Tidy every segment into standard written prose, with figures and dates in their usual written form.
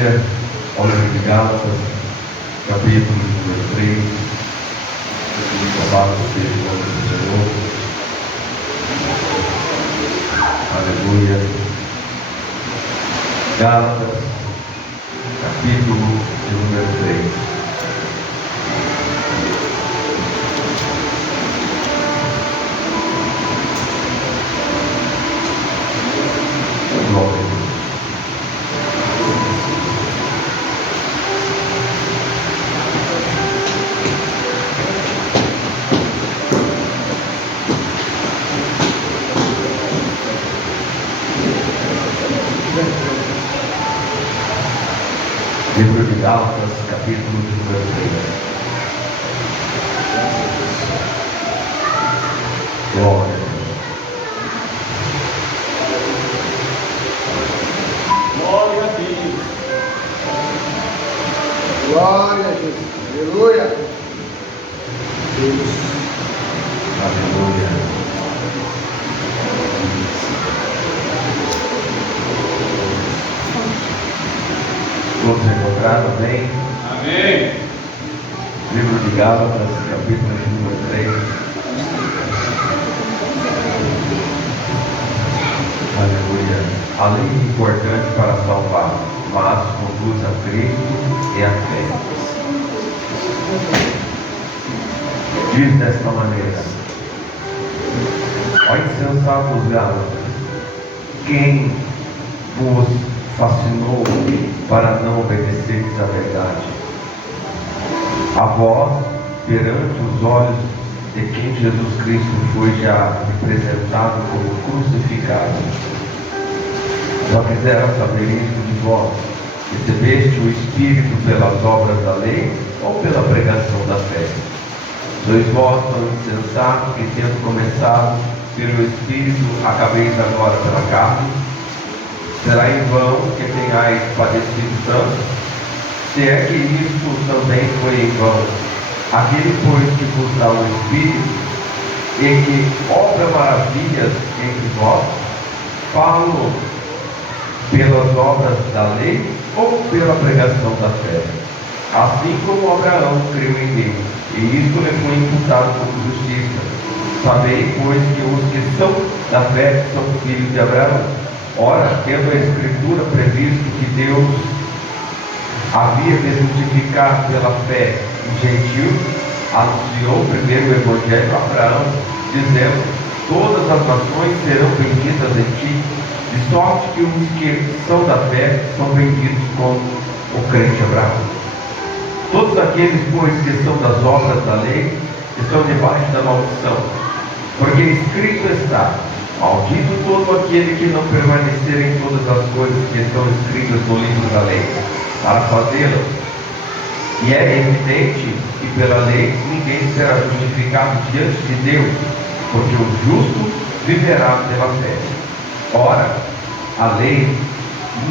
Bíblia ao livro de Gálatas, capítulo número 3. Louvado seja o nome do Senhor. Aleluia. Gálatas, capítulo número 3. Livro de Gálatas, capítulo número 3. Glória. Glória a Deus. Glória a Jesus. Aleluia. Deus. Aleluia. Todos encontraram bem? Amém. Livro de Gálatas, capítulo número 3. Aleluia. A lei é importante para salvar, mas conduz a Cristo e a fé. Diz desta maneira: ó insensatos Gálatas, quem vos fascinou para não obedeceres à verdade? A vós, perante os olhos de quem Jesus Cristo foi já representado como crucificado. Só quisera saber isto de vós: recebeste o Espírito pelas obras da lei ou pela pregação da fé? Sois vós tão insensatos que, tendo começado pelo Espírito, acabeis agora pela carne? Será em vão que tenhais padecido tanto? Se é que isto também foi em vão, aquele, pois, que vos dá o Espírito e que obra maravilhas entre vós, falo pelas obras da lei ou pela pregação da fé? Assim como Abraão creu em Deus, e isto lhe foi imputado como justiça. Sabei, pois, que os que são da fé são filhos de Abraão. Ora, tendo a Escritura previsto que Deus havia de justificar pela fé os gentios, anunciou primeiro o Evangelho a Abraão, dizendo: todas as nações serão benditas em ti, de sorte que os que são da fé são benditos com o crente Abraão. Todos aqueles, pois, que são das obras da lei, estão debaixo da maldição, porque escrito está: maldito todo aquele que não permanecer em todas as coisas que estão escritas no livro da lei, para fazê-las. E é evidente que pela lei ninguém será justificado diante de Deus, porque o justo viverá pela fé. Ora, a lei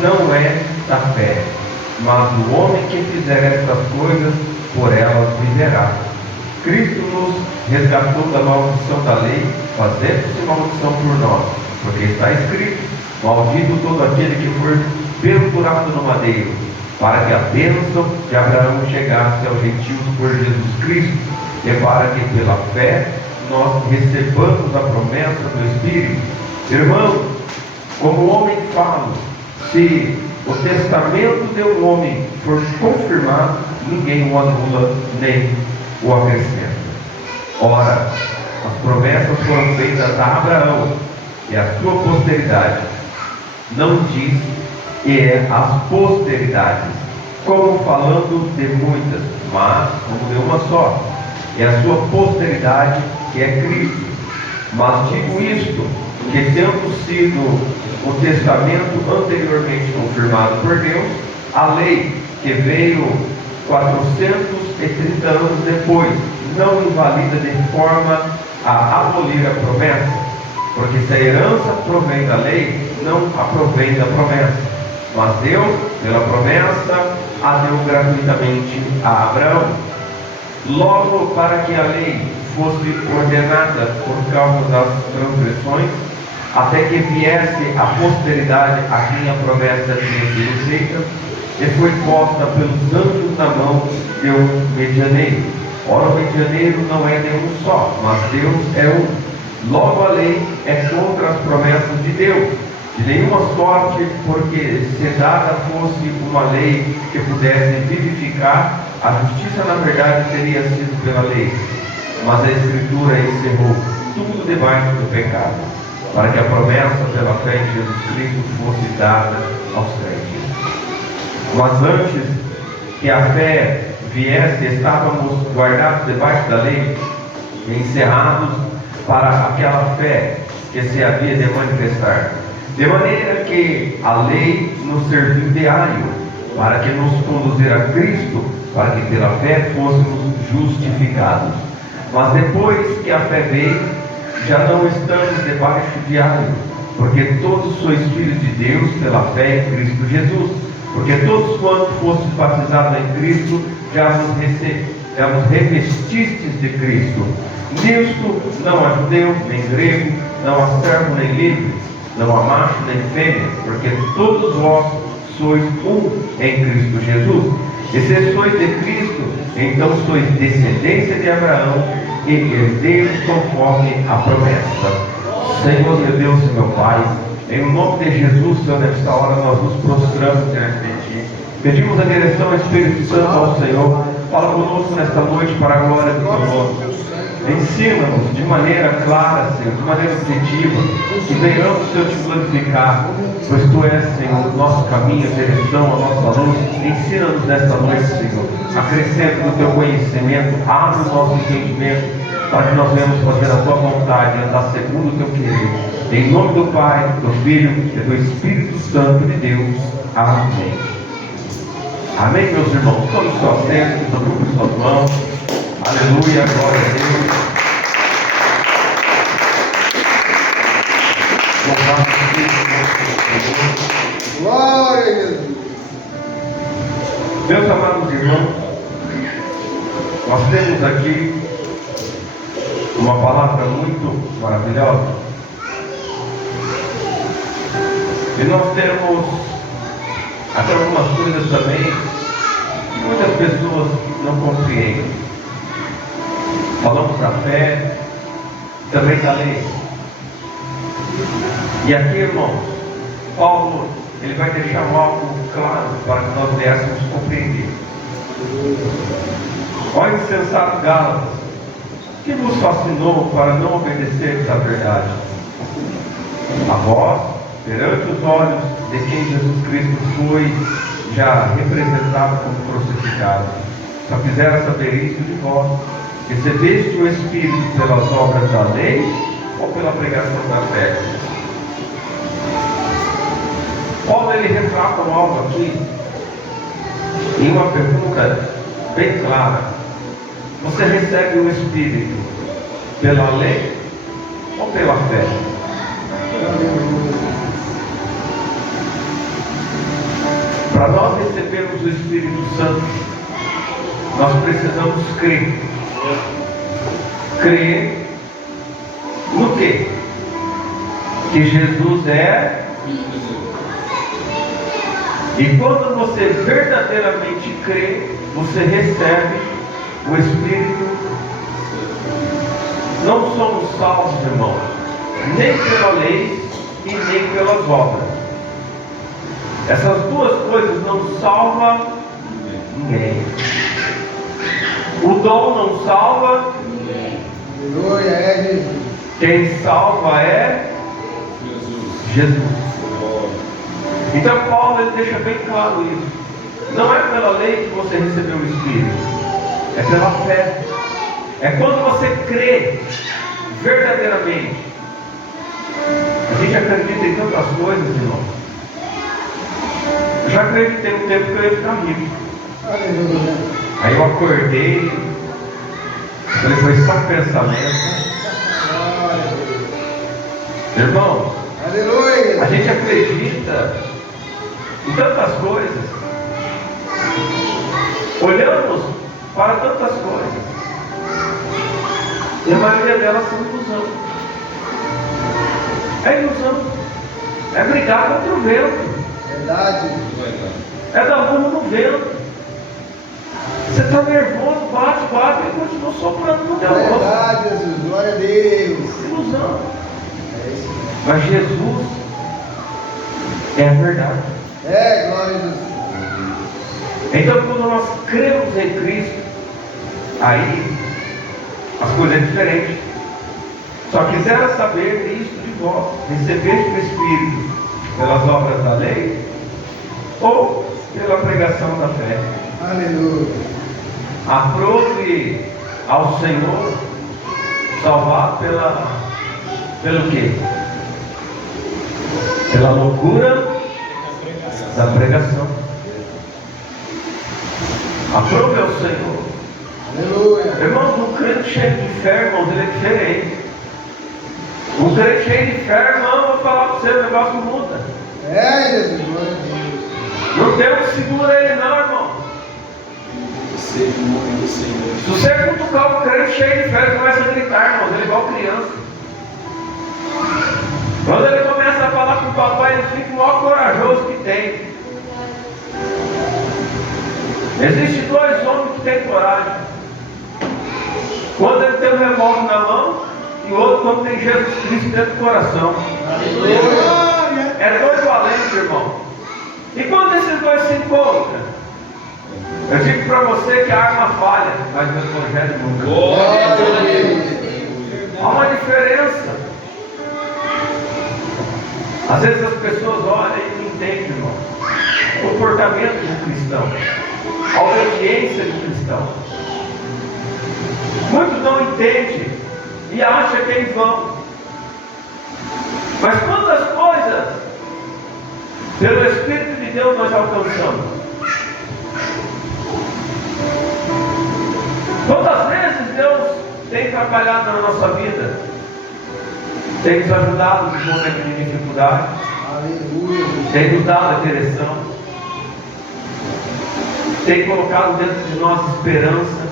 não é da fé, mas o homem que fizer estas coisas, por elas viverá. Cristo nos resgatou da maldição da lei, fazendo-se maldição por nós, porque está escrito: maldito todo aquele que for pendurado no madeiro, para que a bênção de Abraão chegasse aos gentios por Jesus Cristo, e para que pela fé nós recebamos a promessa do Espírito. Irmãos, como homem falo, se o testamento de um homem for confirmado, ninguém o anula nem o acrescenta. Ora, as promessas foram feitas a Abraão e a sua posteridade. Não diz e é as posteridades, como falando de muitas, mas como de uma só, é a sua posteridade, que é Cristo. Mas digo isto, que tendo sido o testamento anteriormente confirmado por Deus, a lei que veio 430 anos depois não invalida de forma a abolir a promessa, porque se a herança provém da lei, não a provém da promessa, mas Deus, pela promessa, a deu gratuitamente a Abraão. Logo, para que a lei fosse ordenada por causa das transgressões, até que viesse a posteridade a quem a promessa tinha sido feita, e foi posta pelos anjos na mão de um medianeiro. Ora, o medianeiro não é nenhum só, mas Deus é um. Logo a lei é contra as promessas de Deus, de nenhuma sorte, porque se dada fosse uma lei que pudesse vivificar, a justiça na verdade teria sido pela lei. Mas a Escritura encerrou tudo debaixo do pecado, para que a promessa pela fé em Jesus Cristo fosse dada aos crentes. Mas antes que a fé viesse, estávamos guardados debaixo da lei, encerrados para aquela fé que se havia de manifestar. De maneira que a lei nos serviu de aio, para que nos conduzir a Cristo, para que pela fé fôssemos justificados. Mas depois que a fé veio, já não estamos debaixo de aio, porque todos sois filhos de Deus pela fé em Cristo Jesus. Porque todos quantos fostes batizados em Cristo, já nos revestistes de Cristo. Nisto não há judeu nem grego, não há servo nem livre, não há macho nem fêmea, porque todos vós sois um em Cristo Jesus. E se sois de Cristo, então sois descendência de Abraão e herdeiros conforme a promessa. Senhor meu Deus e meu Pai, em nome de Jesus, Senhor, nesta hora nós nos prostramos diante de Ti. Pedimos a direção do Espírito Santo ao Senhor. Fala conosco nesta noite para a glória do Teu nome. Ensina-nos de maneira clara, Senhor, de maneira objetiva, que venhamos, Senhor, Te glorificar, pois Tu és, Senhor, o nosso caminho, a direção, a nossa luz. Ensina-nos nesta noite, Senhor, acrescenta no Teu conhecimento, abre o nosso entendimento, para que nós venhamos fazer a Tua vontade e andar segundo o Teu querer. Em nome do Pai, do Filho e do Espírito Santo de Deus. Amém. Amém, meus irmãos. Todos os seus assentos, todo mundo com suas mãos. Aleluia, glória a Deus. Louvado seja o Senhor. Glória a Deus. Meus amados irmãos, nós temos aqui uma palavra muito maravilhosa. E nós temos até algumas coisas também que muitas pessoas não compreendem. Falamos da fé, também da lei. E aqui, irmãos, Paulo, ele vai deixar algo claro para que nós pudéssemos compreender. Ó insensato Gálatas, que vos fascinou para não obedecer à verdade? A vós, perante os olhos de quem Jesus Cristo foi já representado como crucificado, só quisera saber isso de vós: recebeste o Espírito pelas obras da lei ou pela pregação da fé? Paulo, ele retrata algo aqui em uma pergunta bem clara: você recebe o Espírito pela lei ou pela fé? Para nós recebermos o Espírito Santo, nós precisamos crer. Crer no quê? Que Jesus é. E quando você verdadeiramente crê, você recebe o Espírito. Não somos salvos, irmãos, nem pela lei e nem pelas obras. Essas duas coisas não salvam ninguém. O dom não salva ninguém. Aleluia, é Jesus. Quem salva é Jesus. Então Paulo, ele deixa bem claro isso. Não é pela lei que você recebeu o Espírito, é pela fé. É quando você crê verdadeiramente. A gente acredita em tantas coisas, irmão. Eu já acreditei um tempo que eu ia ficar rico. Aleluia. Aí eu acordei, falei, foi só um pensamento. Glória a Deus. Irmão, Aleluia. a gente acredita em tantas coisas. Olhamos para tantas coisas. E a maioria delas são ilusão. É ilusão. É brigar contra o vento. Verdade. É dar rumo no vento. Você está nervoso, bate, e continua soprando no teu rosto. Verdade, Jesus. Glória a Deus. Ilusão. É isso. Mas Jesus é a verdade. É, glória a Jesus. Então, quando nós cremos em Cristo, aí as coisas é diferentes. Só quisera saber isto de vós: recebeste o Espírito pelas obras da lei ou pela pregação da fé? Aleluia. Aprove ao Senhor salvar pelo quê? Pela loucura da pregação. Aprove ao Senhor. Aleluia. Irmãos, um crente cheio de fé, irmãos, ele é diferente. Um crente cheio de fé, irmão, vou falar para você, o negócio muda. É, Jesus. Glória a Deus. Não tem um que segura ele não, irmão. Se você cutucar um crente cheio de fé, ele começa a gritar, irmãos, ele é igual criança. Quando ele começa a falar com o papai, ele fica o maior corajoso que tem. Existem dois homens que têm coragem. Quando ele tem um revólver na mão e o outro quando tem Jesus Cristo dentro do coração. Aleluia. É dois valentes, irmão. E quando esses dois se encontram, eu digo para você que a arma falha, mas o evangelho nunca. Glória a Deus. Há uma diferença. Às vezes as pessoas olham e não entendem, irmão, o comportamento do cristão, a obediência do cristão. Muitos não entendem e acham que é em vão. Mas quantas coisas pelo Espírito de Deus nós alcançamos? Quantas vezes Deus tem trabalhado na nossa vida? Tem nos ajudado no momento de dificuldade. Aleluia. Tem nos dado a direção. Tem colocado dentro de nós esperança.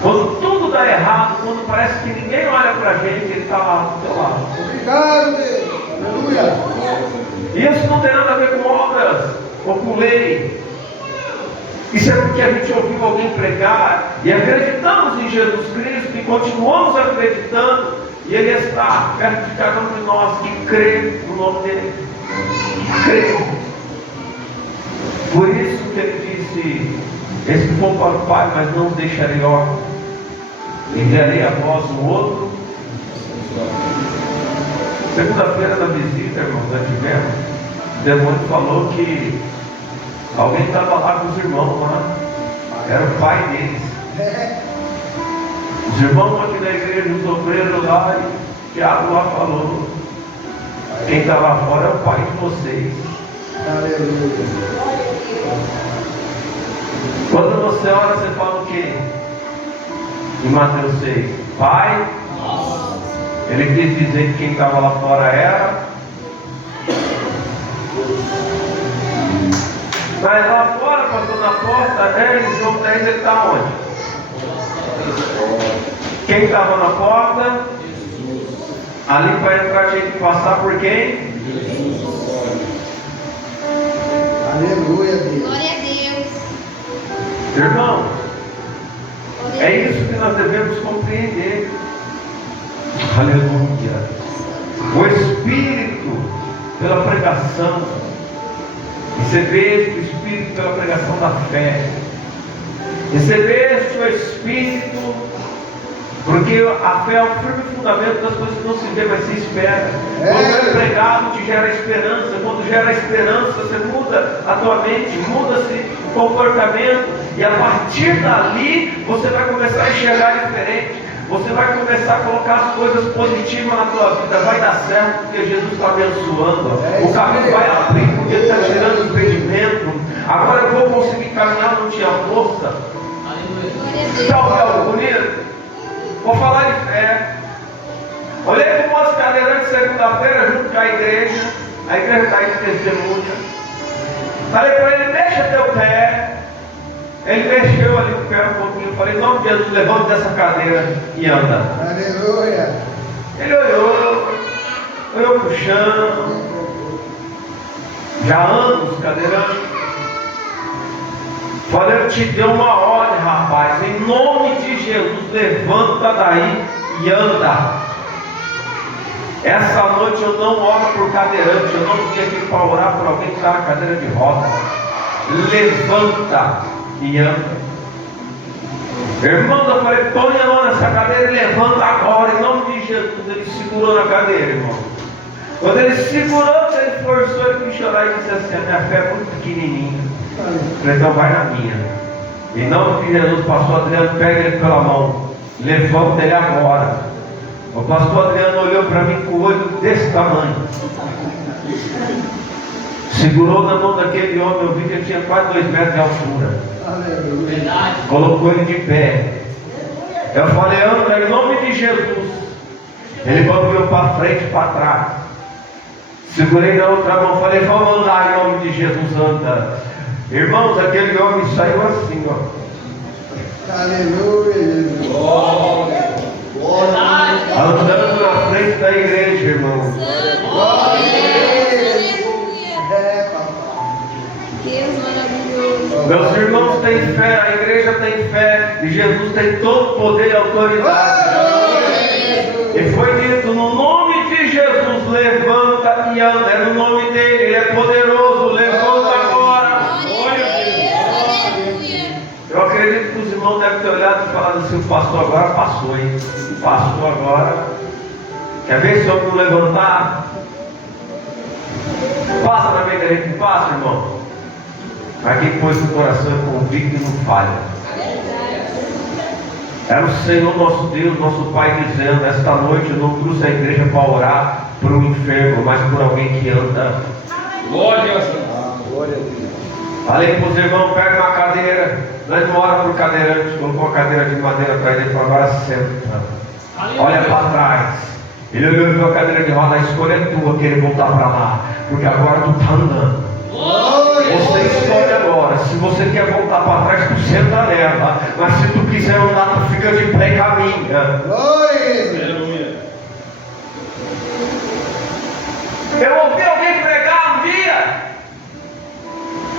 Quando tudo dá errado, quando parece que ninguém olha para a gente, Ele está lá do teu lado. Obrigado, Deus. Aleluia. Isso não tem nada a ver com obras ou com lei. Isso é porque a gente ouviu alguém pregar e acreditamos em Jesus Cristo e continuamos acreditando, e Ele está perto de cada um de nós que crê no nome dEle. Crê. Por isso que Ele disse: eis que vou para o Pai, mas não os deixarei órfãos, enviarei a vós um outro. Segunda-feira na visita, irmãos, nós tivemos, o demônio falou que alguém estava lá com os irmãos lá, era o pai deles. Os irmãos aqui da igreja, os obreiros lá, e o Tiago lá falou: quem está lá fora é o pai de vocês. Aleluia. Quando você ora, você fala o quê? Em Mateus 6: Pai, ele quis dizer que quem estava lá fora era. Mas lá fora, passou na porta, em João 10, ele está onde? Quem estava na porta? Ali para entrar tinha que passar por quem? Aleluia, Deus. Glória a Deus. Irmão, é isso que nós devemos compreender. Aleluia. O Espírito pela pregação. Recebeste o Espírito pela pregação da fé. Recebeste o Espírito, porque a fé é o firme fundamento das coisas que não se vê, mas se espera. Quando é pregado, te gera esperança. Quando gera esperança, você muda a tua mente, muda-se o comportamento, e a partir dali você vai começar a enxergar diferente. Você vai começar a colocar as coisas positivas na tua vida. Vai dar certo porque Jesus está abençoando. O caminho vai abrir porque Ele está tirando o impedimento. Agora eu vou conseguir caminhar, não tinha força. Então, meu bonito, vou falar de fé. Olhei para o moço cadeirante segunda-feira junto com a igreja está aí de testemunha. Falei para ele: mexa teu pé. Ele mexeu ali o pé um pouquinho. Falei: em nome de Jesus, levante dessa cadeira e anda. Aleluia. Ele olhou para o chão, já anos cadeirante. Falei, eu te dei uma ordem, rapaz, em nome de Jesus, levanta daí e anda. Essa noite eu não oro por cadeirante, eu não vim aqui para orar por alguém que está na cadeira de roda. Levanta e anda. Irmão, eu falei, põe a mão nessa cadeira e levanta agora, em nome de Jesus. Ele segurou na cadeira, irmão. Quando ele segurou, ele forçou ele a chorar e disse assim: a minha fé é muito pequenininha. Eu falei, então vai na minha. Em nome de Jesus, pastor Adriano, pega ele pela mão, levanta ele agora. O pastor Adriano olhou para mim com o olho desse tamanho, segurou na mão daquele homem, eu vi que ele tinha quase 2 metros de altura. Colocou ele de pé. Eu falei, anda em nome de Jesus. Ele bambeou para frente e para trás. Segurei na outra mão, falei, vamos andar em nome de Jesus, anda. Irmãos, aquele homem saiu assim, ó. Aleluia, Jesus. Andando na frente da igreja, irmão. Meus irmãos têm fé, a igreja tem fé, e Jesus tem todo o poder e autoridade. E foi dito, no nome de Jesus, levanta e anda. É no nome dele, ele é poderoso, levanta agora. Eu acredito que os irmãos devem ter olhado e falado assim: o pastor agora passou, hein? O pastor agora. Quer ver se eu não levantar? Passa na minha igreja, passa, irmão. Mas quem pôs no coração é convicto e não falha. Era o Senhor nosso Deus, nosso Pai, dizendo: esta noite eu não trouxe a igreja para orar por um enfermo, mas por alguém que anda. Glória a Deus. Falei para os irmãos: pega uma cadeira. Nós não oramos por cadeirante. Colocou uma cadeira de madeira para ele e falou: agora senta. Olha para trás. Ele olhou e viu a cadeira de roda: a escolha é tua, querer voltar para lá, porque agora tu está andando. Você escolhe agora. Se você quer voltar para trás, tu senta nela. Mas se tu quiser andar, tu fica de pé e caminha. Aleluia. Eu ouvi alguém pregar um dia.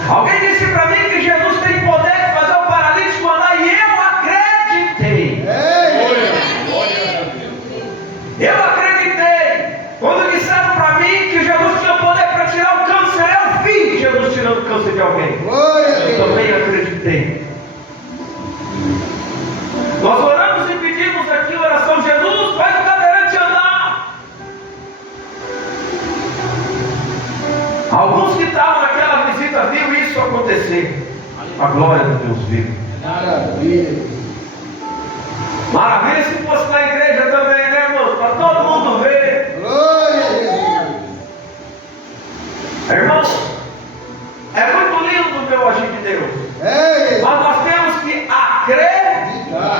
Alguém disse para mim que Jesus tem poder de fazer o paralítico andar, e eu acreditei. Eu acreditei. Quando disseram para mim que Jesus tinha poder para tirar o câncer, eu vi Jesus tirando o câncer de alguém. Eu também acreditei. Nós oramos e pedimos aqui oração: Jesus, faz o cadeirante andar. Alguns que estavam naquela visita viram isso acontecer. A glória de Deus viu. Maravilha. Maravilha se fosse na igreja também, né, irmãos? Para todo mundo ver. Glória a Deus. Irmãos, é muito lindo ver o agir de Deus. É, Mas nós temos que acreditar.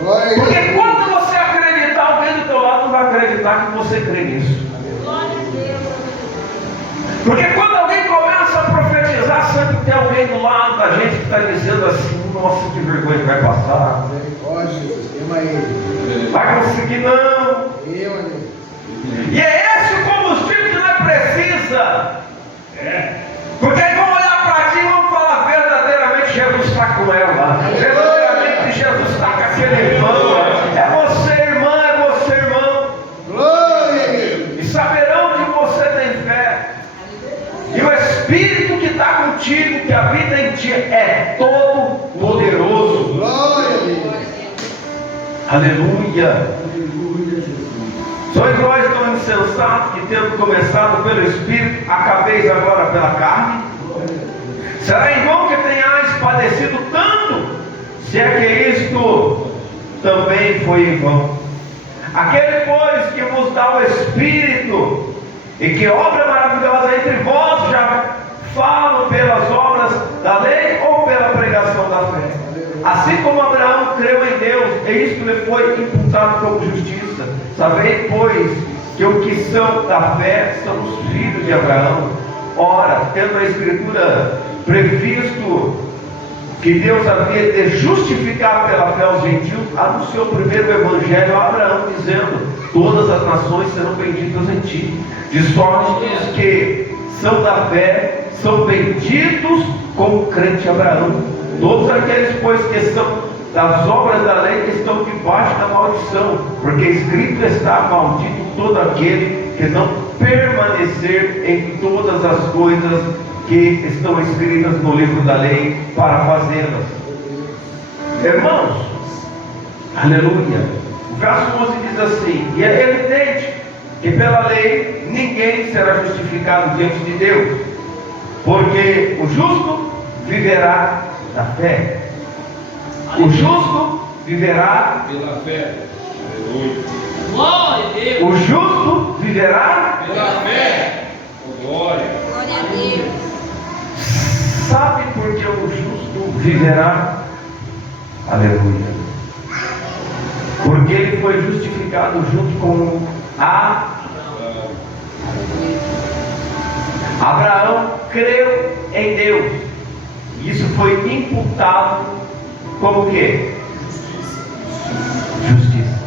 glória a Porque Deus. quando você acreditar, alguém do teu lado não vai acreditar que você crê nisso. Porque quando alguém começa a profetizar, sempre tem alguém do lado da gente que está dizendo assim: nossa, que vergonha que vai passar. Misericórdia, Jesus. Tema ele. Vai conseguir não. Eu, Deus. E é esse o combustível que nós precisa. Porque aí vão olhar para ti e vão falar: verdadeiramente Jesus está com ela. Verdadeiramente Jesus está com aquele irmão. É você, irmã, é você, irmão. Glória a Deus. E saberão que você tem fé. E o Espírito que está contigo, que habita em ti, é todo poderoso. Glória a Deus. Aleluia. Aleluia, Jesus. Sois vós tão insensatos que, tendo começado pelo Espírito, acabeis agora pela carne? Será em vão que tenhais padecido tanto, se é que isto também foi em vão? Aquele, pois, que vos dá o Espírito, e que obra maravilhosa entre vós, já falo pelas obras da lei ou pela pregação da fé? Assim como Abraão creu em Deus, e isto lhe foi imputado como justiça. Sabei, pois, que os que são da fé são os filhos de Abraão. Ora, tendo a Escritura previsto que Deus havia de justificar pela fé os gentios, anunciou primeiro o Evangelho a Abraão, dizendo: todas as nações serão benditas em ti, de sorte que os que são da fé, são benditos como o crente Abraão. Todos aqueles, pois, que são das obras da lei, que estão debaixo da maldição, porque escrito está: maldito todo aquele que não permanecer em todas as coisas que estão escritas no livro da lei para fazê-las. Irmãos, aleluia. O verso 11 diz assim: e é evidente que pela lei ninguém será justificado diante de Deus, porque o justo viverá da fé. O justo viverá Pela fé. Aleluia. Glória a Deus. O justo viverá Pela fé. Oh, glória. Glória a Deus. Sabe por que o justo viverá? Aleluia. Porque ele foi justificado junto com Abraão creu em Deus. Isso foi imputado como o quê? Justiça.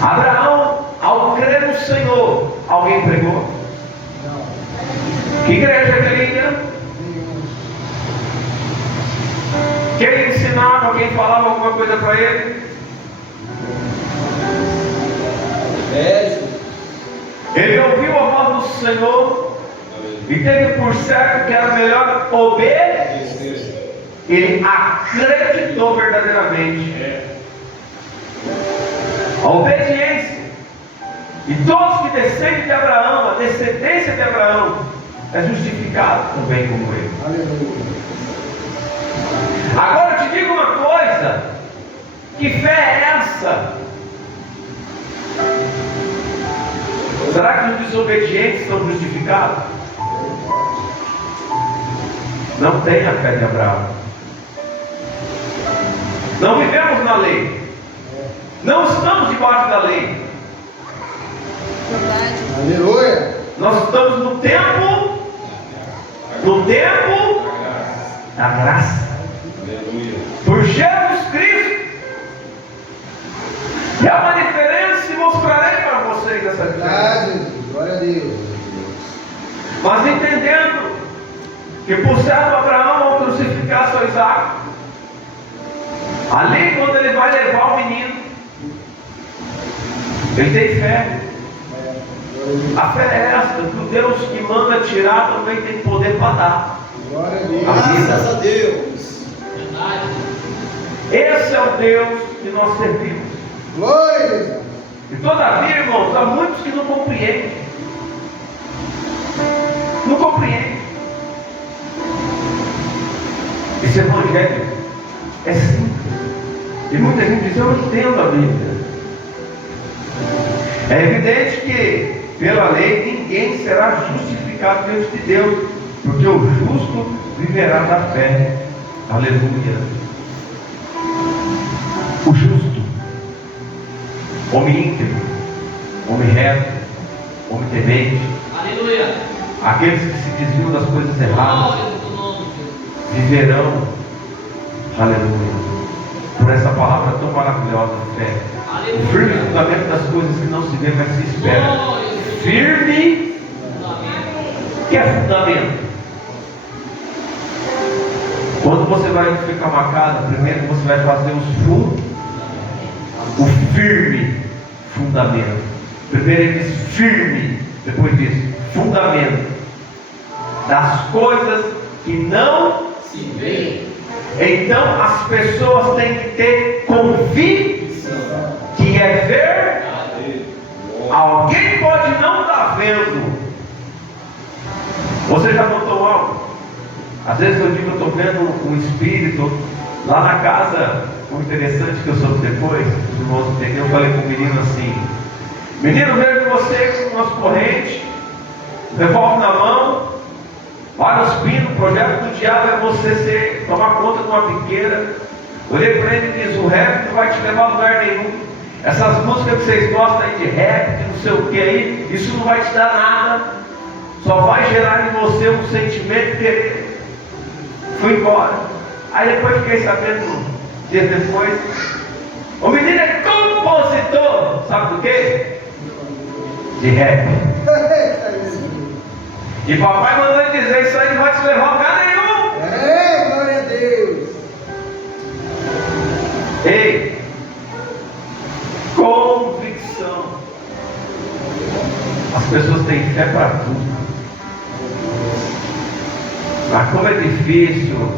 Abraão, ao crer no Senhor, alguém pregou? Que igreja que ele ia? Quem ensinava, alguém falava alguma coisa para ele? Ele ouviu a voz do Senhor e teve por certo que era melhor obedecer. Ele acreditou verdadeiramente. A obediência. E todos que descendem de Abraão, a descendência de Abraão, é justificado também como ele. Aleluia. Agora eu te digo uma coisa: que fé é essa? Será que os desobedientes estão justificados? Não tem a fé de Abraão. Não vivemos na lei. Não estamos debaixo da lei. Aleluia. Nós estamos no tempo da graça. Aleluia. Por Jesus Cristo. E há uma diferença e mostrarei para vocês essa diferença. Jesus. Glória a Deus. Mas entendendo que por certo Abraão, ao crucificar seu Isaac, ali quando ele vai levar o menino, ele tem fé. A fé é esta, que o Deus que manda tirar também tem poder para dar. Glória a Deus. Graças a Deus. Verdade. Esse é o Deus que nós servimos. Glória a Deus. E todavia, irmãos, há muitos que não compreendem. Não compreendem. Esse evangelho é simples. E muita gente diz: eu não entendo a Bíblia. É evidente que pela lei ninguém será justificado diante de Deus, porque o justo viverá da fé. Aleluia. O justo, homem íntegro, homem reto, homem temente, Aleluia. aqueles que se desviam das coisas erradas, Glória ao teu nome, Jesus. viverão, aleluia, por essa palavra tão maravilhosa, fé. O firme fundamento das coisas que não se vê, mas se espera. Glória a Deus. Firme, Amém. que é fundamento. Quando você vai edificar uma casa, primeiro você vai fazer o firme fundamento. Primeiro ele diz firme, depois diz fundamento das coisas que não Se vê. Então as pessoas têm que ter convicção que é ver. Alguém pode não estar vendo. Você já notou algo? Às vezes eu digo: eu estou vendo um espírito lá na casa. O interessante que eu soube depois, os irmãos entenderam, eu falei com o menino assim: menino, vejo você com umas correntes, revólver na mão, vários pinos. O projeto do diabo é você tomar conta de uma biqueira. Olhei para ele e disse: o rap não vai te levar a lugar nenhum. Essas músicas que vocês gostam aí de rap, de não sei o que aí, isso não vai te dar nada. Só vai gerar em você um sentimento de querer. Fui embora. Aí depois fiquei sabendo, dias depois, o menino é compositor. Sabe do quê? De rap. E papai mandou ele dizer: isso aí não vai te levar a lugar nenhum. É, glória a Deus. Ei, convicção. As pessoas têm fé para tudo. Mas como é difícil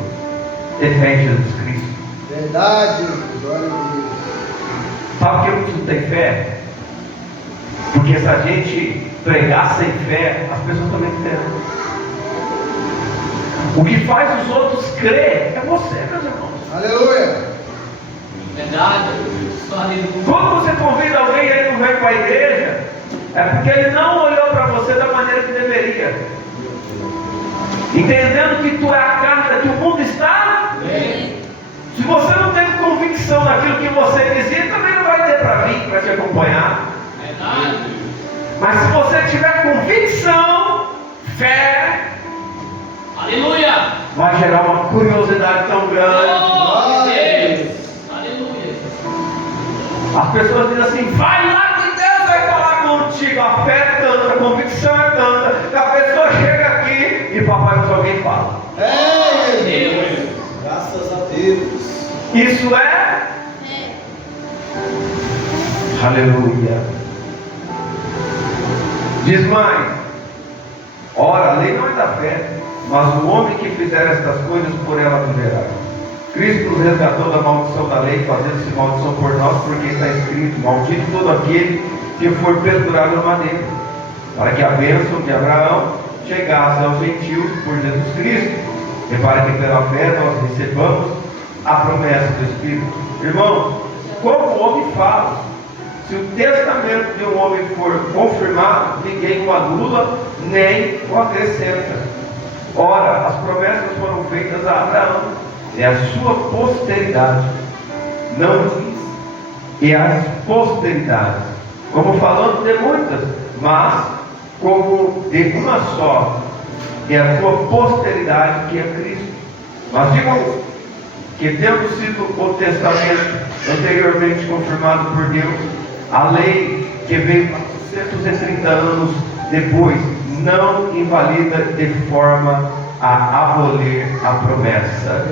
ter fé em Jesus Cristo. Verdade, glória a Deus. Sabe por que muitos não têm fé? Porque se a gente pregar sem fé, as pessoas também terão. O que faz os outros crer é você, meus irmãos. Aleluia. Verdade. Aleluia. Quando você convida alguém e ele não vem para a igreja, é porque ele não olhou para você da maneira que deveria. Entendendo que tu é a carta que o mundo está. Se você não tem convicção naquilo que você dizia, também não vai ter para vir, para te acompanhar. Verdade. Mas se você tiver convicção, fé, Aleluia. vai gerar uma curiosidade tão grande. Glória a Deus. Aleluia. As pessoas dizem assim: vai lá que Deus vai falar contigo. A fé é tanta, a convicção é tanta, que a pessoa chega aqui e papai não alguém fala. É, Deus. Jesus. Graças a Deus. Isso é? Aleluia. Diz mais: ora, a lei não é da fé, mas o homem que fizer estas coisas por ela viverá. Cristo nos resgatou da maldição da lei, fazendo-se maldição por nós, porque está escrito: maldito todo aquele que for pendurado no madeiro, para que a bênção de Abraão chegasse aos gentios por Jesus Cristo, e para que pela fé nós recebamos a promessa do Espírito. Irmão, como o homem fala, se o testamento de um homem for confirmado, ninguém o anula, nem o acrescenta. Ora, as promessas foram feitas a Abraão, é a sua posteridade. Não diz, é as posteridades, como falando de muitas, mas como de uma só, é a sua posteridade, que é Cristo. Mas digo que, tendo sido o testamento anteriormente confirmado por Deus, a lei que veio 430 anos depois não invalida de forma a abolir a promessa.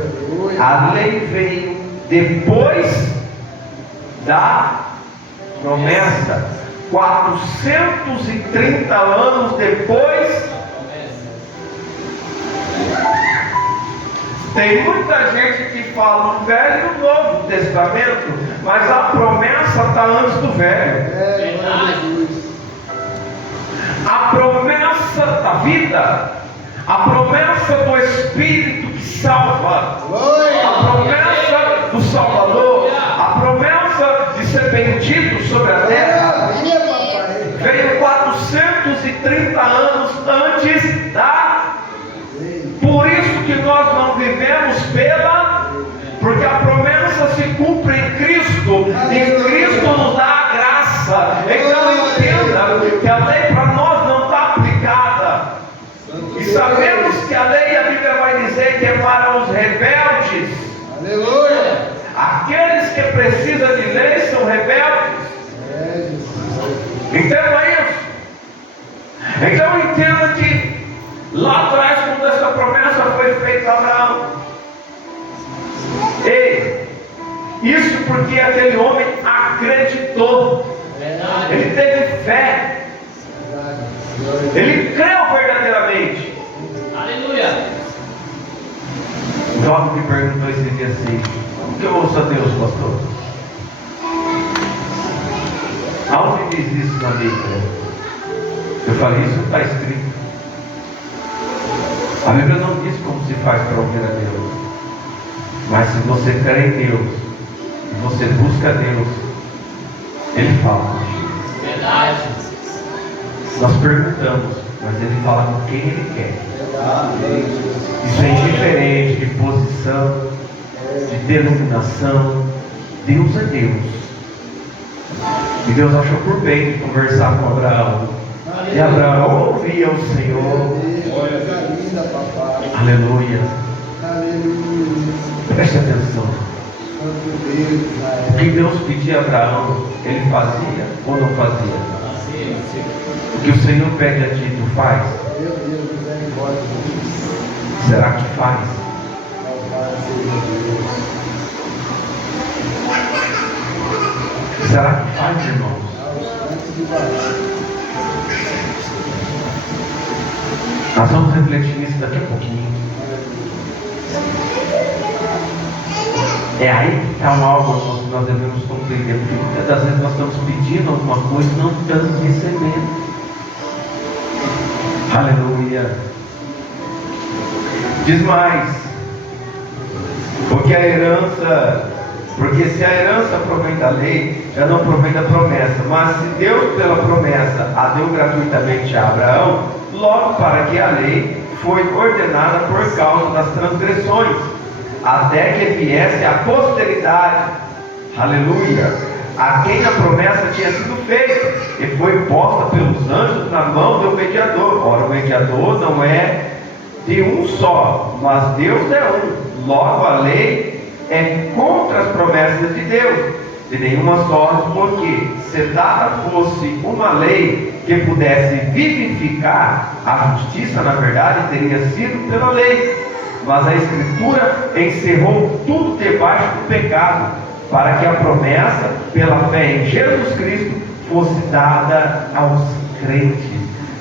A lei veio depois da promessa, 430 anos depois. Tem muita gente que fala no Velho e no Novo Testamento, mas a promessa está antes do Velho. É, glória a Jesus. A promessa da vida, a promessa do Espírito que salva, Glória. a promessa do Salvador, a promessa de ser bendito sobre a terra, Glória, papai. veio 430 anos antes da. Por isso que nós não vivemos porque a promessa se cumpre em Cristo, e Cristo nos dá a graça. Então entenda que a lei para nós não está aplicada, e sabemos que a lei, a Bíblia vai dizer que é para os rebeldes. Aleluia. Aqueles que precisam de lei são rebeldes. É, Jesus. Entenda isso. Então entenda que lá atrás, quando essa promessa foi feita a Abraão, ei, isso porque aquele homem acreditou, ele teve fé, ele creu verdadeiramente. Aleluia. O jovem me perguntou esse dia assim: como que eu ouço a Deus, pastor? Aonde diz isso na Bíblia? Eu falei: isso está escrito. A Bíblia não diz como se faz para ouvir a Deus, mas se você crê em Deus e você busca Deus, Ele fala contigo. Verdade. Nós perguntamos, mas Ele fala com quem Ele quer. Isso é indiferente de posição, de denominação. Deus é Deus. E Deus achou por bem de conversar com Abraão. E Abraão ouvia o Senhor. Coisa linda, papai. Aleluia. Aleluia. Preste atenção. Santo Deus, O que Deus pedia a Abraão, ele fazia ou não fazia? O que o Senhor pede a ti, tu faz? meu Deus do céu. Glória a Deus. Será que faz? Louvado seja Deus. Será que faz, irmãos? Aos cantos de baixo. Nós vamos refletir nisso daqui a pouquinho. É aí que está algo que nós devemos compreender, porque muitas das vezes nós estamos pedindo alguma coisa e não estamos recebendo. Aleluia. Diz mais, porque se a herança provém da lei, já não provém da promessa, mas se Deus pela promessa a deu gratuitamente a Abraão, logo para que a lei foi ordenada por causa das transgressões, até que viesse a posteridade, aleluia, a quem a promessa tinha sido feita, e foi posta pelos anjos na mão do mediador. Ora, o mediador não é de um só, mas Deus é um. Logo a lei é contra as promessas de Deus, de nenhuma sorte, porque se dada fosse uma lei que pudesse vivificar, a justiça na verdade teria sido pela lei. Mas a Escritura encerrou tudo debaixo do pecado, para que a promessa, pela fé em Jesus Cristo, fosse dada aos crentes.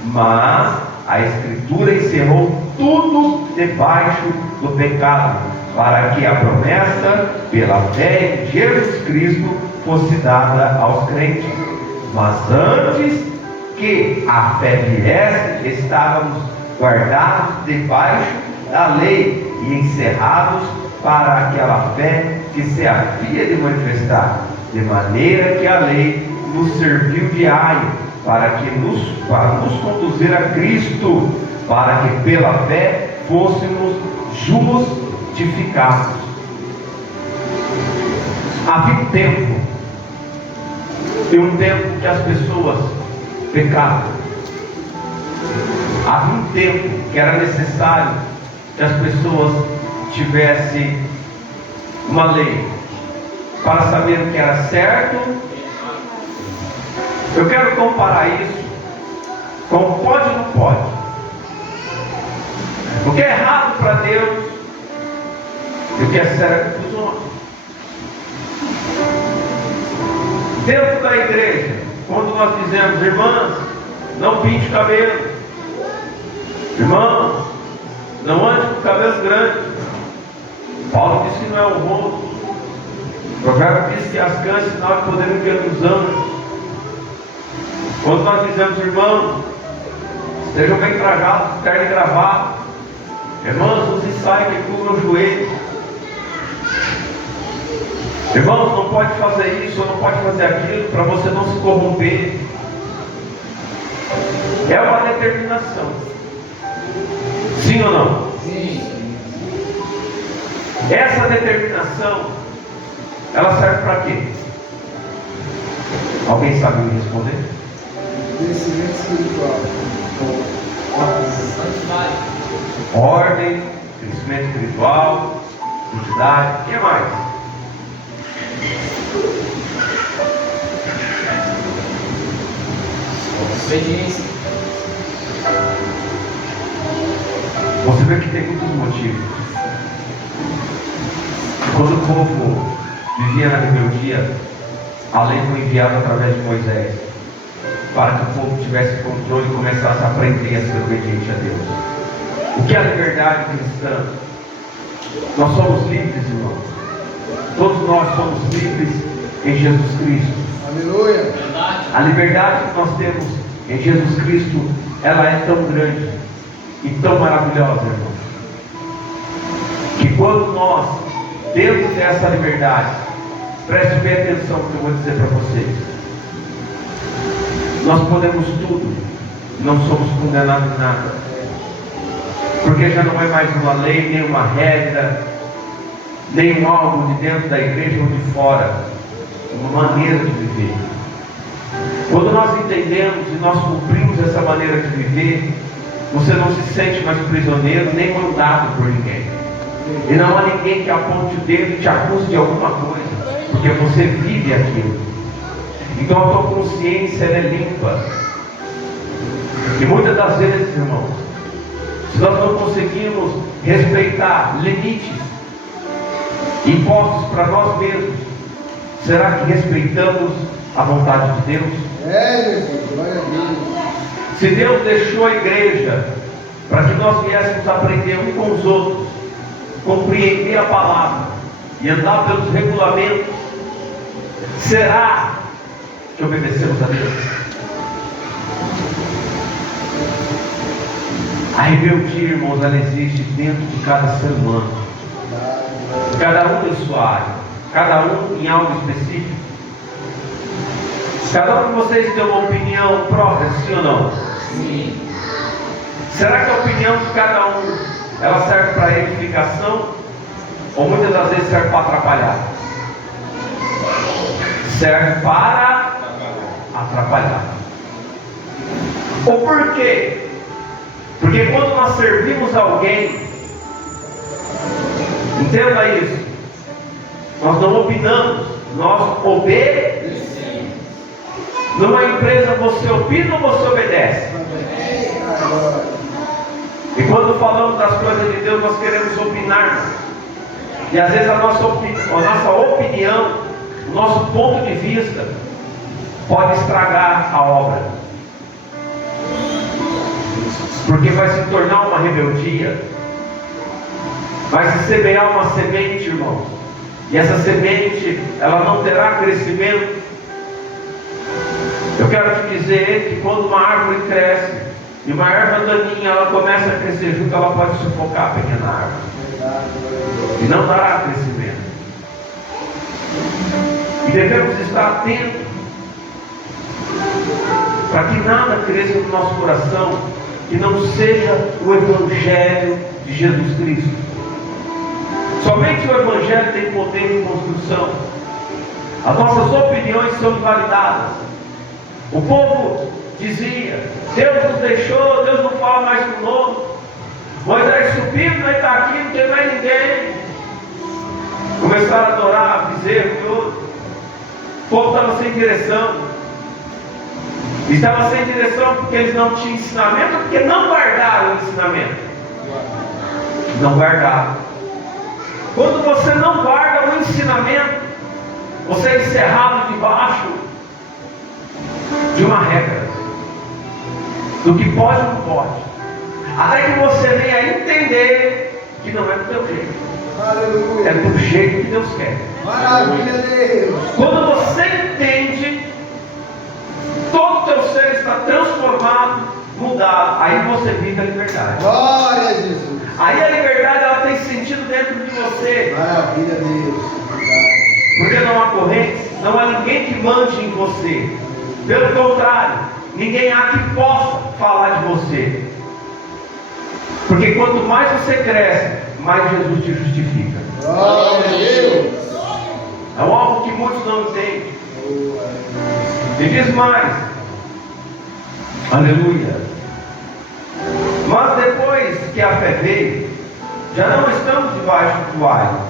Mas a Escritura encerrou tudo debaixo do pecado, para que a promessa, pela fé em Jesus Cristo, fosse dada aos crentes. Mas antes que a fé viesse, estávamos guardados debaixo da lei e encerrados para aquela fé que se havia de manifestar, de maneira que a lei nos serviu de aio para nos conduzir a Cristo, para que pela fé fôssemos justificados. Havia um tempo, que as pessoas pecavam. Havia um tempo que era necessário que as pessoas tivessem uma lei para saber o que era certo. Eu quero comparar isso com pode ou não pode. O que é errado para Deus e o que é certo para os homens. Dentro da igreja, quando nós dizemos, irmãs, não pinte o cabelo, irmãos, não ande com cabelo grande. Paulo diz que não é honroso. O provérbio diz que as cães sinal de poder enviar dos anjos. Quando nós dizemos, irmãos, sejam bem trajados, terno e gravata, irmãos, use saia que cubra o joelho. Irmãos, não pode fazer isso, ou não pode fazer aquilo, para você não se corromper. É uma determinação. Sim ou não? Sim. Essa determinação, ela serve para quê? Alguém sabe me responder? Crescimento espiritual. Santidade. Ordem, crescimento espiritual, santidade, o que mais? Obediência. Você vê que tem muitos motivos. Quando o povo vivia na rebeldia, a lei foi enviada através de Moisés, para que o povo tivesse controle e começasse a aprender a ser obediente a Deus. O que é a liberdade cristã? Nós somos livres, irmãos. Todos nós somos livres em Jesus Cristo. Aleluia. Verdade. A liberdade que nós temos em Jesus Cristo, ela é tão grande e tão maravilhosa, irmãos, que quando nós, dentro dessa liberdade, preste bem atenção no que eu vou dizer para vocês, nós podemos tudo, não somos condenados em nada, porque já não é mais uma lei, nem uma regra, nem um algo de dentro da igreja ou de fora, uma maneira de viver. Quando nós entendemos e nós cumprimos essa maneira de viver, você não se sente mais prisioneiro nem mandado por ninguém, e não há ninguém que aponte o dedo e te acuse de alguma coisa, porque você vive aquilo. Então a tua consciência ela é limpa. E muitas das vezes, irmãos, se nós não conseguimos respeitar limites impostos para nós mesmos, será que respeitamos a vontade de Deus? Jesus, glória a Deus. Se Deus deixou a igreja para que nós viéssemos aprender uns com os outros, compreender a palavra e andar pelos regulamentos, será que obedecemos a Deus? A rebeldia, irmãos, ela existe dentro de cada ser humano, cada um em sua área, cada um em algo específico. Cada um de vocês tem uma opinião própria, sim ou não? Sim. Será que a opinião de cada um ela serve para edificação ou muitas das vezes serve para atrapalhar? Serve para atrapalhar. O porquê? Porque quando nós servimos alguém, entenda isso, nós não opinamos, nós obedecemos. Numa empresa você opina ou você obedece? E quando falamos das coisas de Deus, nós queremos opinar. E às vezes a nossa opinião, o nosso ponto de vista, pode estragar a obra. Porque vai se tornar uma rebeldia. Vai se semear uma semente, irmãos. E essa semente, ela não terá crescimento. Eu quero te dizer que quando uma árvore cresce, e uma erva daninha, ela começa a crescer junto, ela pode sufocar a pequena árvore. E não dará crescimento. E devemos estar atentos para que nada cresça no nosso coração que não seja o Evangelho de Jesus Cristo. Somente o Evangelho tem poder de construção. As nossas opiniões são invalidadas. O povo dizia: Deus nos deixou, Deus não fala mais conosco. Moisés subiu, não está aqui, não tem mais ninguém. Começaram a adorar bezerro e outro. O povo estava sem direção. Estava sem direção porque eles não tinham ensinamento, porque não guardaram o ensinamento. Não guardaram. Quando você não guarda o ensinamento, você é encerrado debaixo de uma regra, do que pode ou não pode, até que você venha entender que não é do teu jeito. Aleluia. É do jeito que Deus quer. Maravilha, Deus. Quando você entende, todo o teu ser está transformado, mudado. Aí você vive a liberdade. Glória a Jesus. Aí a liberdade ela tem sentido dentro de você. Maravilha, Deus. Porque não há correntes, não há ninguém que mande em você. Pelo contrário, ninguém há que possa falar de você. Porque quanto mais você cresce, mais Jesus te justifica. Glória a Deus. É algo que muitos não entendem. E diz mais. Aleluia. Mas depois que a fé veio, já não estamos debaixo do ar,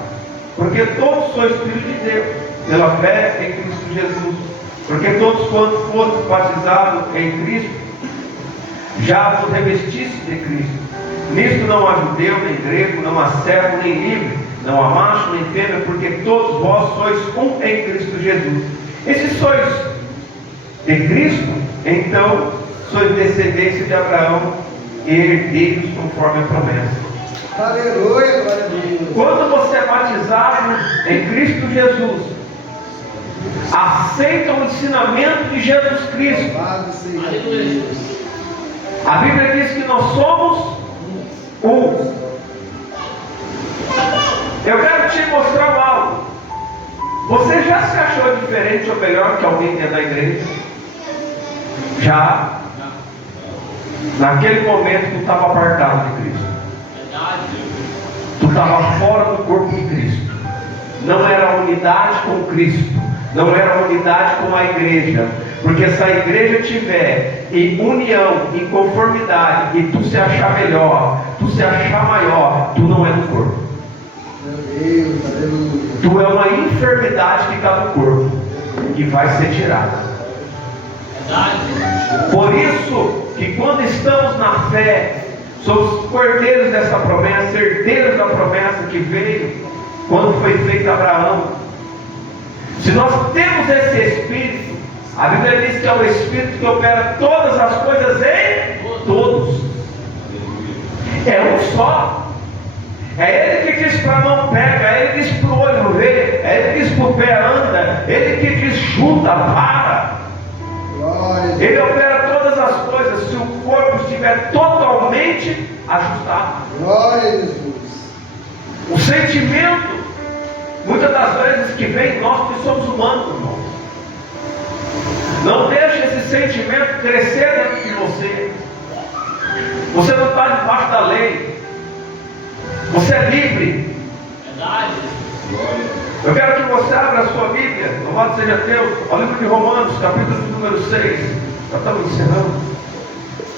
porque todos sois filhos de Deus, pela fé em Cristo Jesus. Porque todos quantos foram batizados em Cristo, já vos revestiste de Cristo. Nisto não há judeu, nem grego, não há servo, nem livre, não há macho, nem fêmea, porque todos vós sois um em Cristo Jesus. E se sois de Cristo, então sois descendência de Abraão e herdeiros conforme a promessa. Aleluia, glória a Deus. Quando você é batizado em Cristo Jesus, aceita o ensinamento de Jesus Cristo. Louvado seja Aleluia, Deus. Jesus. A Bíblia diz que nós somos um. Eu quero te mostrar algo. Você já se achou diferente ou melhor que alguém dentro da igreja? Já? Naquele momento tu estava apartado de Cristo. Verdade. Tu estava fora do corpo de Cristo. Não era unidade com Cristo. Não era unidade com a igreja. Porque se a igreja tiver em união, em conformidade, e tu se achar melhor, tu se achar maior, tu não é do corpo. Meu Deus, aleluia. Tu é uma enfermidade que está no corpo, que vai ser tirada. Verdade. Por isso que quando estamos na fé, somos cordeiros dessa promessa, herdeiros da promessa que veio quando foi feita a Abraão. Se nós temos esse Espírito, a Bíblia diz que é o Espírito que opera todas as coisas em todos. É um só. É Ele que diz para a mão pega, é Ele que diz para o olho vê, é Ele que diz para o pé anda, Ele que diz junta, para. Glória. Ele opera todas as coisas se o corpo estiver totalmente ajustado. Glória a Jesus. O sentimento, muitas das vezes que vem, nós que somos humanos, irmão. Não deixe esse sentimento crescer dentro de você. Você não está debaixo da lei. Você é livre. Verdade. Eu quero que você abra a sua Bíblia, louvado seja Deus, ao livro de Romanos, capítulo número 6. Já estamos encerrando.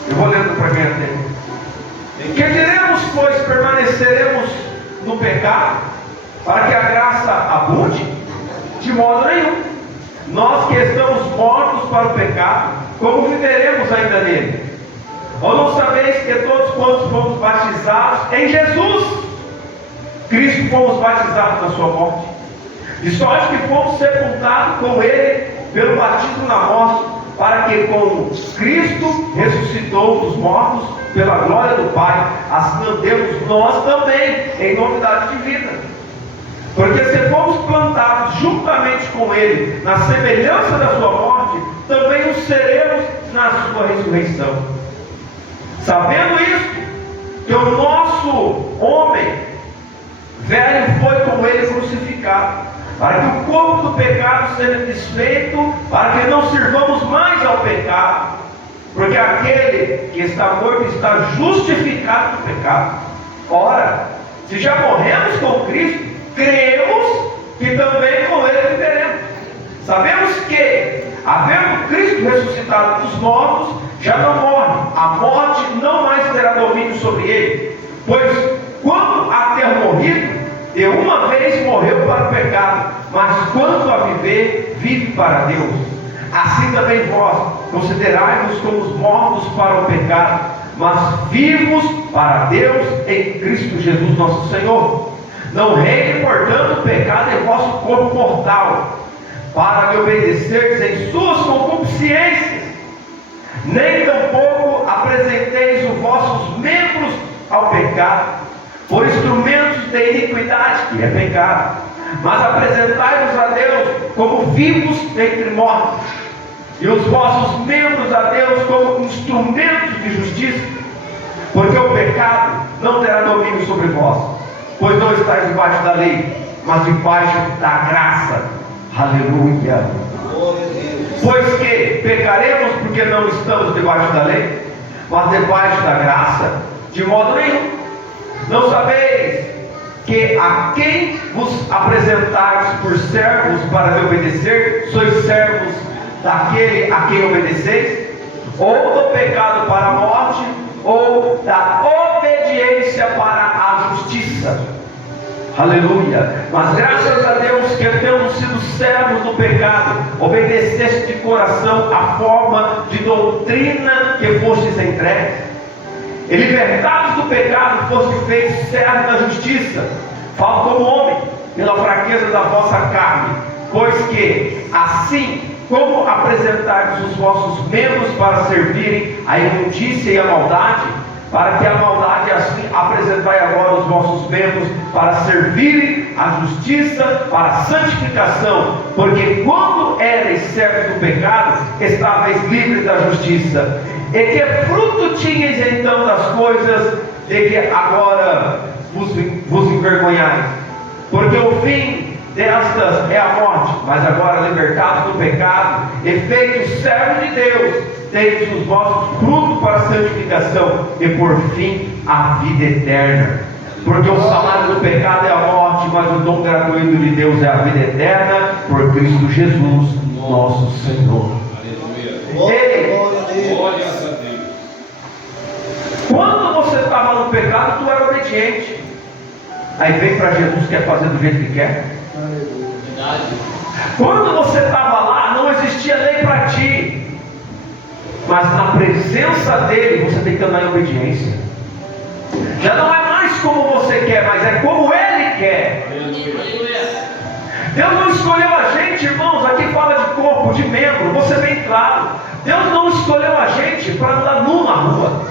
Eu vou lendo para quem tem. Que diremos, pois, permaneceremos no pecado, para que a graça abunde? De modo nenhum. Nós que estamos mortos para o pecado, como viveremos ainda nele? Ou não sabeis que todos quantos fomos batizados em Jesus Cristo, fomos batizados na sua morte? De sorte que fomos sepultados com Ele pelo batismo na morte, para que com Cristo ressuscitou dos mortos pela glória do Pai, assim andemos nós também em novidade de vida. Porque se fomos plantados juntamente com Ele na semelhança da sua morte, também o seremos na sua ressurreição. Sabendo isto, que o nosso homem velho foi com Ele crucificado, para que o corpo do pecado seja desfeito, para que não sirvamos mais ao pecado, porque aquele que está morto está justificado do pecado. Ora, se já morremos com Cristo, cremos que também com Ele viveremos. Sabemos que, havendo Cristo ressuscitado dos mortos, já não morre, a morte não mais terá domínio sobre ele, pois quando a ter morrido, de uma vez morreu para o pecado, mas quanto a viver, vive para Deus. Assim também vós, considerai-vos como os mortos para o pecado, mas vivos para Deus em Cristo Jesus nosso Senhor. Não reine, portanto, o pecado em vosso corpo mortal, para que obedecerdes em suas concupiscências, nem tampouco apresenteis os vossos membros ao pecado, por instrumentos de iniquidade, que é pecado, mas apresentai-vos a Deus como vivos dentre mortos, e os vossos membros a Deus como instrumentos de justiça, porque o pecado não terá domínio sobre vós, pois não estáis debaixo da lei, mas debaixo da graça. Aleluia. Pois que pecaremos porque não estamos debaixo da lei, mas debaixo da graça? De modo nenhum. Não sabeis que a quem vos apresentais por servos para me obedecer, sois servos daquele a quem obedeceis? Ou do pecado para a morte, ou da obediência para a justiça. Aleluia. Mas graças a Deus que temos sido servos do pecado, obedeceste de coração a forma de doutrina que fostes entregues, e libertados do pecado foste feitos servos da justiça. Falo como homem, pela fraqueza da vossa carne, pois que assim como apresentais os vossos membros para servirem à imundícia e à maldade, para que a maldade assim apresentai agora os vossos membros para servirem à justiça, para a santificação, porque quando erais servos do pecado, estáveis livres da justiça. E que fruto tinhais então das coisas de que agora vos envergonhais? Porque o fim destas é a morte, mas agora libertados do pecado e feitos servos de Deus, tendes os vossos frutos para a santificação e por fim a vida eterna. Porque o salário do pecado é a morte, mas o dom gratuito de Deus é a vida eterna por Cristo Jesus nosso Senhor. Ei, Glória a Deus. quando você estava no pecado, tu era obediente. Aí vem para Jesus e quer fazer do jeito que quer. Verdade. Quando você estava lá, não existia lei para ti. Mas na presença dele, você tem que andar em obediência. Já não é mais como você quer, mas é como Ele quer. Aleluia. Deus não escolheu a gente, irmãos, aqui fala de corpo, de membro, vou ser bem claro. Deus não escolheu a gente para andar nu na rua.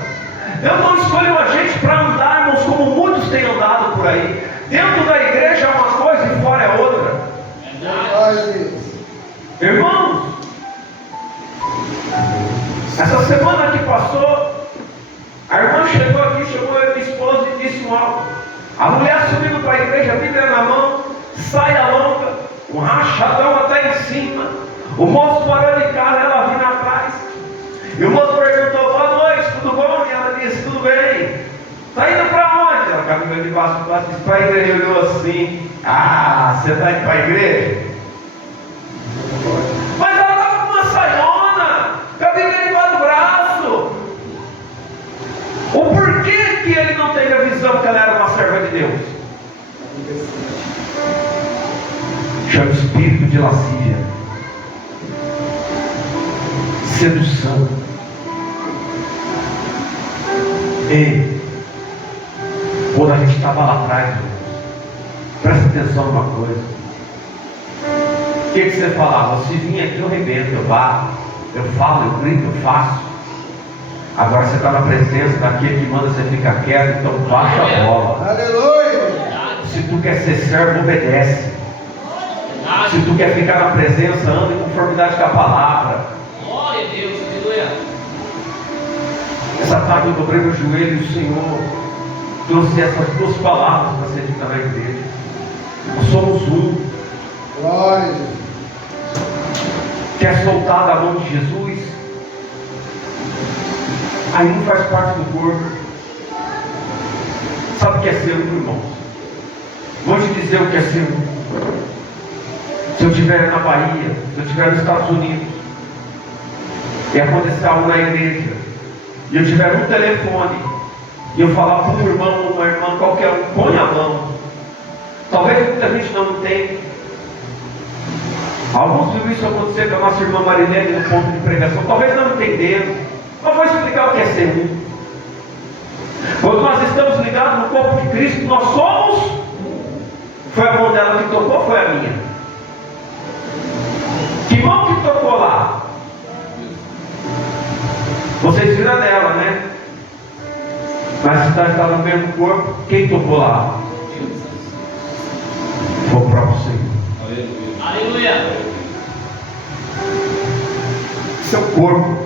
Deus não escolheu a gente para andarmos como muitos têm andado por aí. Dentro da igreja é uma coisa e fora é outra. Glória a Deus. Irmãos, essa semana que passou, a irmã chegou aqui, chamou eu e minha esposa e disse algo. A mulher subindo para a igreja, Bíblia na mão, saia longa, um rachadão até em cima. O moço parou de carro, ela vindo atrás. E o moço perguntou, boa noite, tudo bom? E ela disse, tudo bem. Está indo para onde? Ela caminhou de baixo disse, para a igreja. Ele olhou assim, você está indo para a igreja? Mas ela estava com uma saiona, com a Bíblia debaixo do braço. O porquê que ele não teve a visão que ela era uma serva de Deus? Chama espírito de lascívia, sedução. Ei, quando a gente estava lá atrás, presta atenção numa coisa. O que você falava? Se vir aqui eu rebento, eu bato, eu falo, eu grito, eu faço. Agora você está na presença daquele que manda você ficar quieto, então baixa a bola. Aleluia. Se tu quer ser servo, obedece. Se tu quer ficar na presença, anda em conformidade com a palavra. Glória a Deus. Aleluia. Essa tarde eu dobrei meu joelho e o Senhor trouxe essas duas palavras para ser dita na igreja. Nós somos um. Glória a Deus. Quer soltar da mão de Jesus? Aí um faz parte do corpo. Sabe o que é ser um, irmãos? Vou te dizer o que é ser um. Se eu estiver na Bahia, se eu estiver nos Estados Unidos, e acontecer algo na igreja, e eu tiver um telefone, e eu falar para um irmão ou uma irmã, qualquer um, põe a mão. Talvez muita gente não entenda. Alguns viram isso acontecer com a nossa irmã Marilene no ponto de pregação, talvez não entenderam. Mas vou explicar o que é ser um. Quando nós estamos ligados no corpo de Cristo, nós somos. Foi a mão dela que tocou, foi a minha. Que mão que tocou lá? Vocês viram dela, né? Mas se está no mesmo corpo, quem tocou lá? Foi o próprio Senhor. Aleluia. Seu corpo.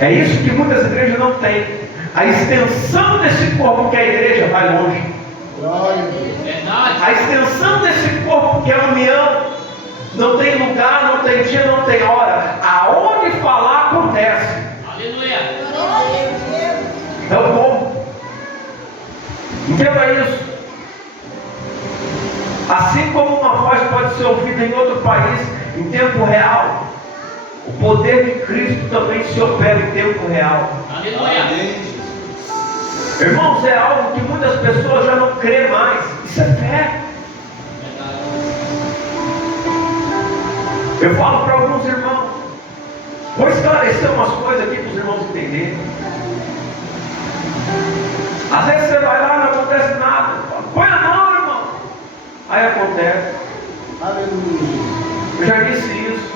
É isso que muitas igrejas não têm. A extensão desse corpo que é a igreja vai longe. Glória a Deus. Verdade. A extensão desse corpo que é a união. Não tem lugar, não tem dia, não tem hora. Aonde falar acontece. Aleluia. É o corpo. Entenda isso. Assim como uma voz pode ser ouvida em outro país em tempo real, o poder de Cristo também se opera em tempo real. Aleluia. Irmãos, é algo que muitas pessoas já não crêem mais. Isso é fé. Eu falo para alguns irmãos, vou esclarecer umas coisas aqui para os irmãos entenderem. Às vezes você vai lá e não acontece nada. Põe a mão, irmão. Aí acontece. Aleluia. Eu já disse isso.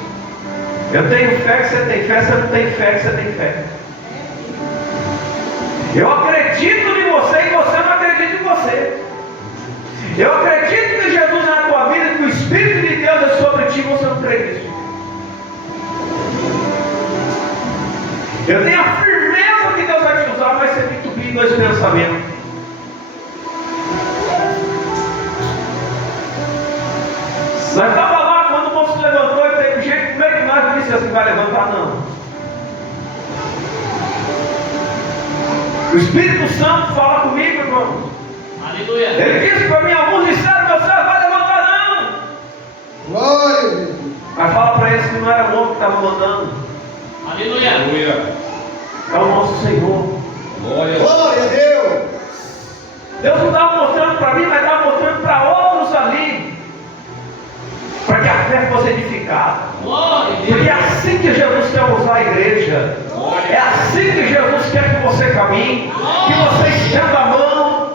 Eu tenho fé que você tem fé, você não tem fé que você tem fé. Eu acredito em você e você não acredita em você. Eu acredito que Jesus é na tua vida e que o Espírito de Deus é sobre ti e você não crê nisso. Eu tenho a firmeza que Deus vai te usar, mas você tem que subir em dois pensamentos. Nós estávamos lá quando o moço levantou e teve jeito, como é que nós disse assim, vai levantar não. O Espírito Santo fala comigo, irmão. Aleluia. Ele disse para mim, alguns disseram, meu servo vai levantar não. Glória a Deus. Mas fala para eles que não era o homem que estava mandando. Aleluia. É o nosso Senhor. Glória. Glória a Deus. Deus não estava mostrando para mim, mas estava mostrando para outros ali. Para que a fé fosse edificada. Glória a Deus. Porque é assim que Jesus quer usar a igreja. É assim que Jesus quer que você caminhe, que você estenda a mão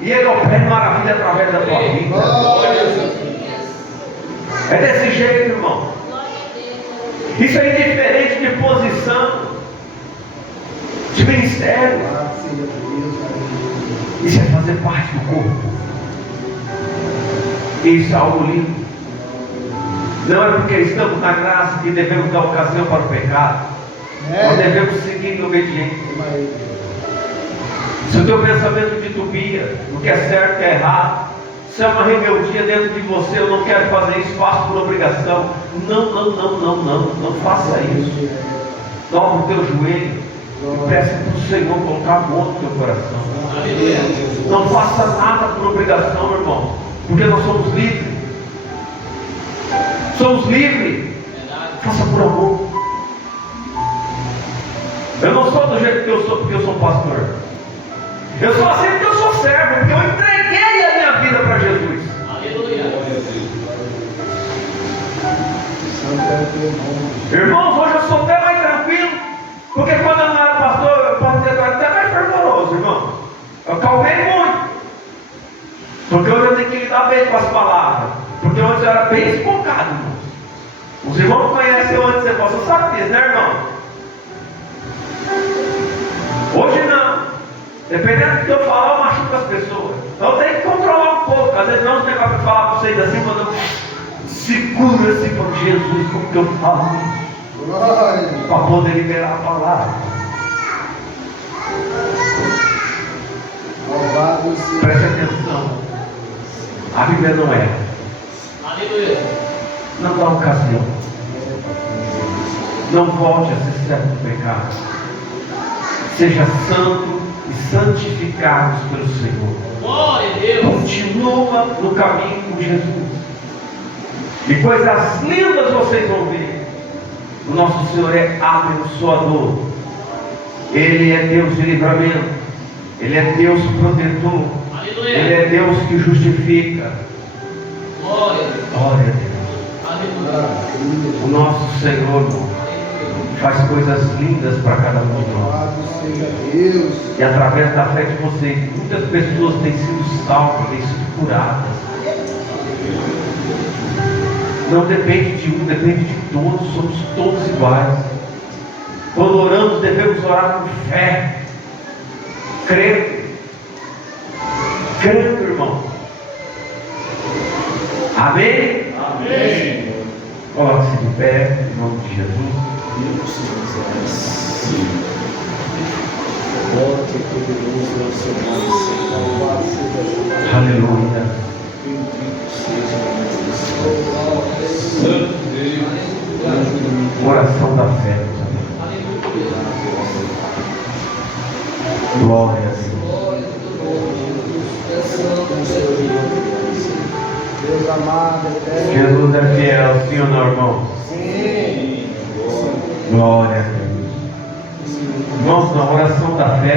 e Ele opere maravilha através da tua vida. Glória a Deus. É desse jeito, irmão. Isso é indiferente de posição, de ministério. Louvado seja Deus, aleluia. Isso é fazer parte do corpo. Isso é algo lindo. Não é porque estamos na graça que devemos dar ocasião para o pecado. Nós devemos seguir em obediência. Se o teu pensamento titubia, o que é certo, o que é errado, se é uma rebeldia dentro de você, eu não quero fazer isso, faço por obrigação. Não faça isso. Dobra o teu joelho e peça para o Senhor colocar amor no teu coração. Aleluia. Não faça nada por obrigação, irmão, porque nós somos livres. Somos livres. Faça por amor. Eu não sou do jeito que eu sou porque eu sou pastor. Eu sou assim porque eu sou servo, porque eu entreguei a minha vida para Jesus. Aleluia. Santo é o teu nome. Irmãos, hoje eu sou até mais tranquilo, porque quando eu não era pastor, eu posso dizer que eu era até mais fervoroso, irmão. Eu calmei muito. Porque hoje eu tenho que lidar bem com as palavras. Porque antes eu era bem espocado, irmão. Os irmãos conhecem eu antes, você sabe disso, né, irmão? Hoje não. Dependendo do que eu falar, eu machuco as pessoas. Então eu tenho que controlar um pouco. Às vezes não tem para falar para vocês assim, quando eu seguro assim, por Jesus, como que eu falo isso? Glória. Para poder liberar a palavra. Louvado seja. Preste atenção. A Bíblia não é. Aleluia. Não dá ocasião. Não volte a ser servo do pecado. Seja santo e santificados pelo Senhor. Glória a Deus. Continua no caminho com Jesus. E coisas lindas vocês vão ver. O nosso Senhor é abençoador. Ele é Deus de livramento. Ele é Deus protetor. Aleluia. Ele é Deus que justifica. Glória. Glória a Deus. Aleluia. O nosso Senhor faz coisas lindas para cada um de nós. Louvado seja Deus. E através da fé de vocês, muitas pessoas têm sido salvas, têm sido curadas. Não depende de um, depende de todos, somos todos iguais. Quando oramos, devemos orar com fé, crendo, irmão. Amém? Amém. Coloque-se de pé, em nome de Jesus. Glória e poderoso é o seu nome, Senhor. Louvado seja Deus. Aleluia. Bendito seja Deus. Santo Deus. Oração da fé, meus amigos. Glória a Deus. Deus amado, eterno. Jesus é fiel, sim ou não, irmão? Sim. Glória a Deus. Irmãos, na oração da fé,